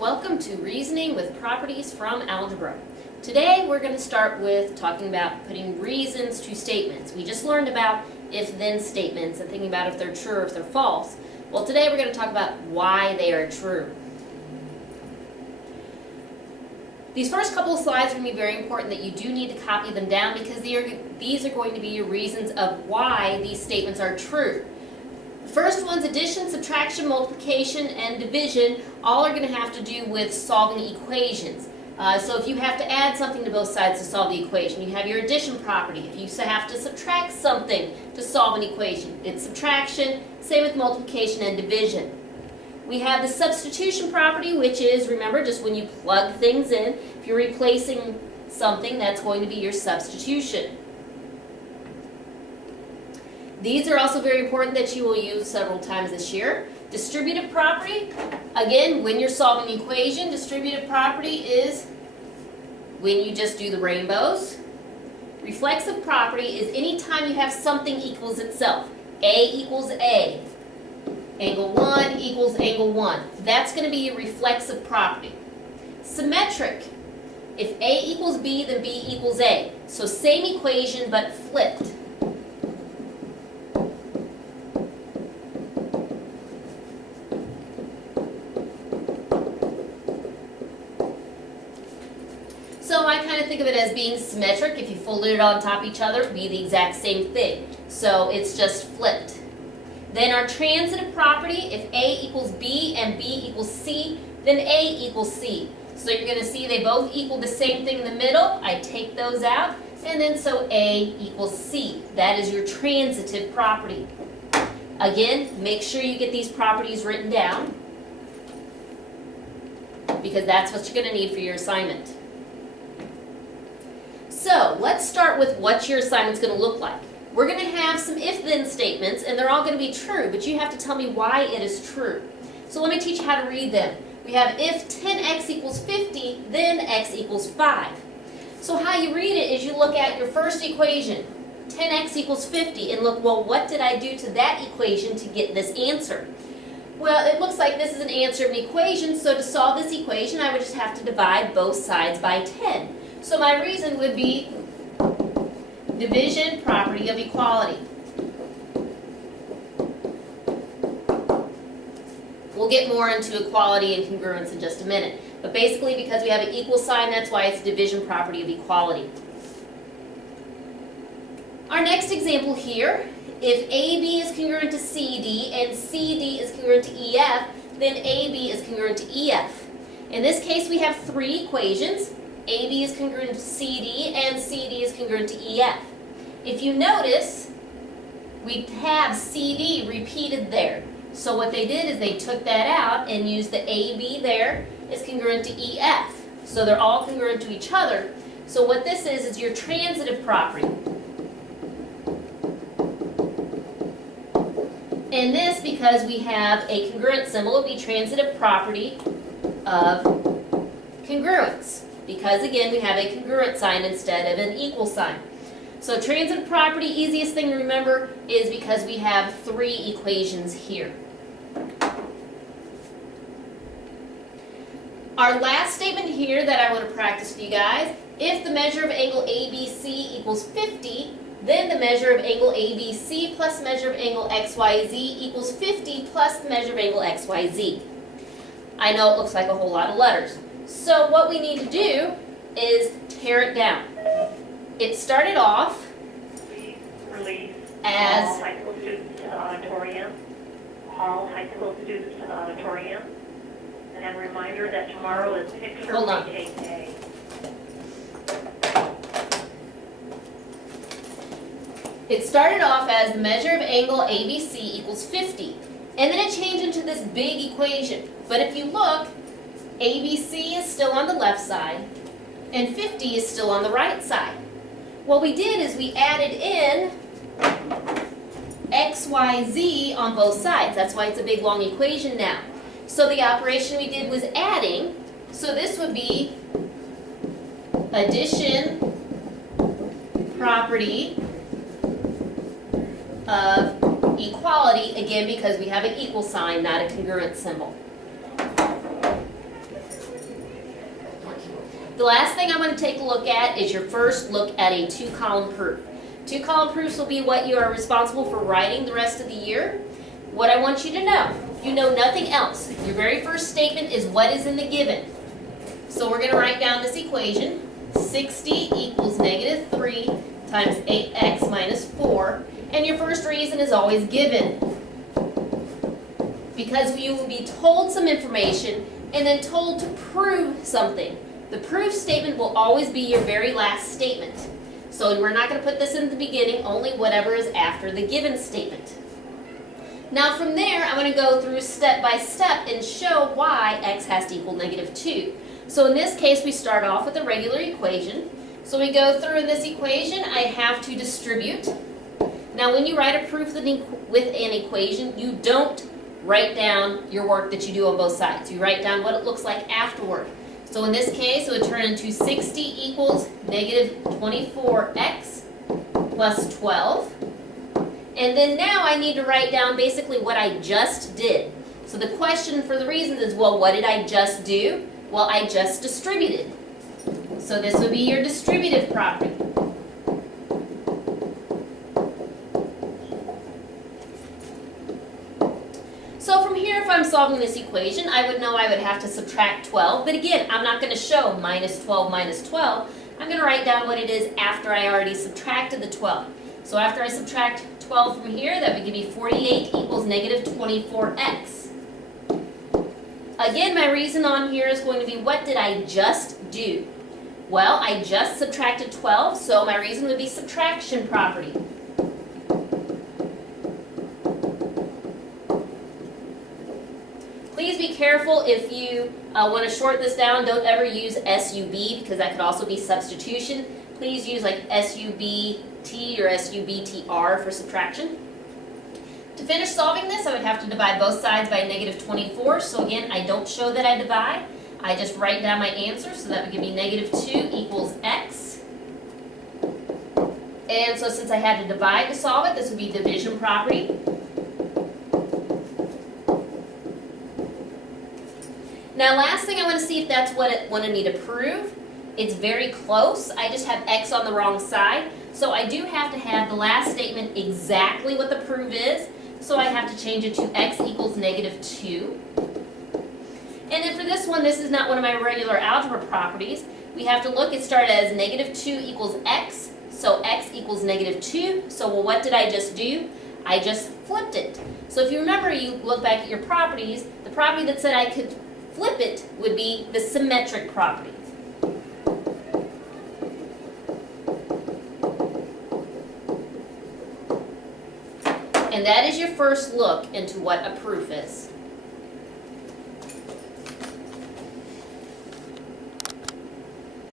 Welcome to Reasoning with Properties from Algebra. Today we're going to start with talking about putting reasons to statements. We just learned about if-then statements and thinking about if they're true or if they're false. Well, today we're going to talk about why they are true. These first couple of slides are going to be very important that you do need to copy them down because these are going to be your reasons of why these statements are true. The first one's addition, subtraction, multiplication, and division all are going to have to do with solving equations. So if you have to add something to both sides to solve the equation, you have your addition property. If you have to subtract something to solve an equation, it's subtraction. Same with multiplication and division. We have the substitution property, which is, remember, just when you plug things in. If you're replacing something, that's going to be your substitution. These are also very important that you will use several times this year. Distributive property, again, when you're solving an equation, distributive property is when you just do the rainbows. Reflexive property is any time you have something equals itself. A equals A. Angle 1 equals angle 1. That's going to be a reflexive property. Symmetric, if A equals B, then B equals A. So same equation but flipped. So I kind of think of it as being symmetric. If you folded it on top of each other, it would be the exact same thing. So it's just flipped. Then our transitive property, if A equals B and B equals C, then A equals C. So you're going to see they both equal the same thing in the middle. I take those out, and then so A equals C. That is your transitive property. Again, make sure you get these properties written down because that's what you're going to need for your assignment. So let's start with what your assignment's going to look like. We're going to have some if-then statements, and they're all going to be true, but you have to tell me why it is true. So let me teach you how to read them. We have if 10x equals 50, then x equals 5. So how you read it is you look at your first equation, 10x equals 50, and look, well, what did I do to that equation to get this answer? Well, it looks like this is an answer of an equation, so to solve this equation, I would just have to divide both sides by 10. So my reason would be division property of equality. We'll get more into equality and congruence in just a minute. But basically, because we have an equal sign, that's why it's division property of equality. Our next example here, if AB is congruent to CD and CD is congruent to EF, then AB is congruent to EF. In this case, we have three equations. AB is congruent to CD and CD is congruent to EF. If you notice, we have CD repeated there. So what they did is they took that out and used the AB there is congruent to EF. So they're all congruent to each other. So what this is your transitive property. And this, because we have a congruent symbol, will be transitive property of congruence. Because again, we have a congruent sign instead of an equal sign. So transitive property, easiest thing to remember, is because we have three equations here. Our last statement here that I want to practice with you guys, if the measure of angle ABC equals 50, then the measure of angle ABC plus the measure of angle XYZ equals 50 plus the measure of angle XYZ. I know it looks like a whole lot of letters. So what we need to do is tear it down. It started off as all high school students to the auditorium. All high school students to the auditorium. And a reminder that tomorrow is picture retake day. It started off as the measure of angle ABC equals 50. And then it changed into this big equation. But if you look, ABC is still on the left side, and 50 is still on the right side. What we did is we added in XYZ on both sides. That's why it's a big long equation now. So the operation we did was adding. So this would be addition property of equality, again because we have an equal sign, not a congruent symbol. The last thing I'm going to take a look at is your first look at a two-column proof. Two-column proofs will be what you are responsible for writing the rest of the year. What I want you to know, if you know nothing else, your very first statement is what is in the given. So we're going to write down this equation. 60 equals negative 3 times 8x minus 4. And your first reason is always given. Because you will be told some information and then told to prove something. The proof statement will always be your very last statement. So we're not going to put this in the beginning, only whatever is after the given statement. Now from there, I'm going to go through step by step and show why x has to equal negative 2. So in this case, we start off with a regular equation. So we go through in this equation, I have to distribute. Now when you write a proof with an equation, you don't write down your work that you do on both sides. You write down what it looks like afterward. So in this case, it would turn into 60 equals negative 24x plus 12. And then now I need to write down basically what I just did. So the question for the reasons is, well, what did I just do? Well, I just distributed. So this would be your distributive property. So from here, if I'm solving this equation, I would know I would have to subtract 12. But again, I'm not going to show minus 12 minus 12. I'm going to write down what it is after I already subtracted the 12. So after I subtract 12 from here, that would give me 48 equals negative 24x. Again, my reason on here is going to be, what did I just do? Well, I just subtracted 12, so my reason would be subtraction property. Please be careful if you want to short this down. Don't ever use SUB because that could also be substitution. Please use like SUBT or SUBTR for subtraction. To finish solving this, I would have to divide both sides by negative 24. So again, I don't show that I divide. I just write down my answer. So that would give me negative 2 equals x. And so since I had to divide to solve it, this would be division property. Now last thing I want to see if that's what it wanted me to prove. It's very close. I just have x on the wrong side. So I do have to have the last statement exactly what the proof is. So I have to change it to x equals negative 2. And then for this one, this is not one of my regular algebra properties. We have to look, it started as negative 2 equals x. So x equals negative 2. So well, what did I just do? I just flipped it. So if you remember, you look back at your properties, the property that said I could flip it would be the symmetric property. And that is your first look into what a proof is.